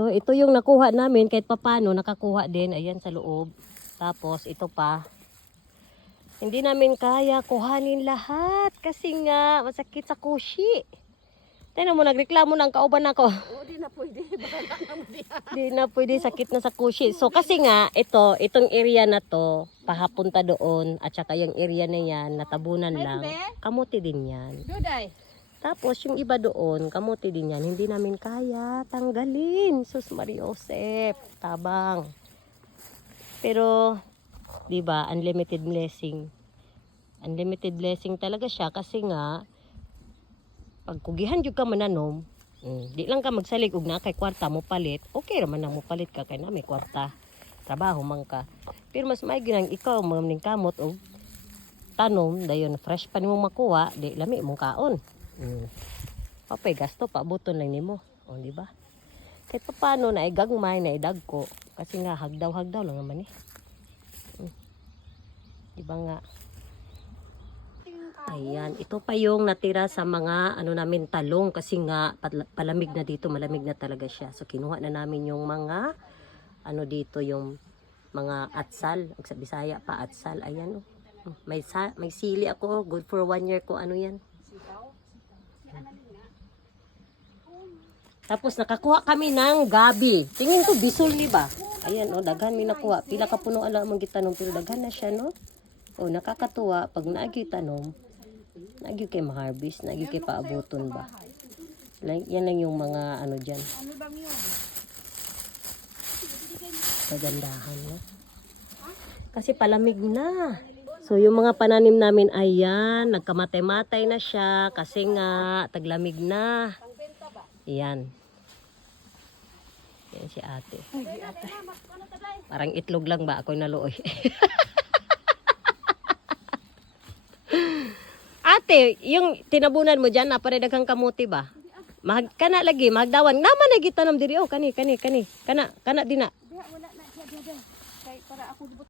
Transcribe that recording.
So ito yung nakuha namin, kahit papano nakakuha din. Ayan sa loob. Tapos ito pa. Hindi namin kaya kuhanin lahat kasi nga masakit sa kushi. Tignan mo, nagreklamo ng kauban ako. Oo, di na pwede. Bahala na mo diya. Di na pwede, sakit na sa kushi. So kasi nga, itong area na to, pahapunta doon, at saka yung area na yan, natabunan lang, kamuti din yan. Duday. Tapos yung iba doon, kamuti din yan, hindi namin kaya tanggalin. Sus Mariosep, tabang. Pero, di ba, unlimited blessing. Unlimited blessing talaga siya kasi nga, pag kugihan jud ka mananom, di lang ka magsalig og na kay kwarta mo palit, okay raman na mo palit ka kay na may kwarta. Trabaho man ka. Pero mas maigi nang ikaw mamning kamot og tanom dayon fresh pa nimo makuha, di lami mong kaon. Papay gasto pa buton lang nimo, o di ba? Kahit paano na igagmay na idagko kasi nga hagdaw lang naman eh. Di ba nga? Ayan, ito pa yung natira sa mga ano namin talong kasi nga palamig na dito, malamig na talaga siya. So kinuha na namin yung mga ano dito, yung mga atsal, ang sa Bisaya pa atsal. Ayan oh. May sili ako, good for 1 year ko ano yan. Tapos nakakuha kami ng gabi. Tingin ko bisulli ba? Ayan oh, daghan mi nakuha. Pila ka puno ala mang gitanong pero daghan na siya no. Oh, nakakatuwa pag naagi tanom. Naagi kay ma-harvest, naagi kay paabuton ba. Yan lang yung mga ano diyan. Kagandahan no. Kasi palamig na. So yung mga pananim namin ayan, nagkamatay-matay na siya kasi nga taglamig na. Yan. Yan si ate. Parang itlog lang ba ako naluoy. Ate, yung tinabunan mo dyan, naparedaghang kamuti ba? Kana lagi, magdawan. Naman na gitanam diri oh, kani. Kana din na. Wala na diya. Kay para ako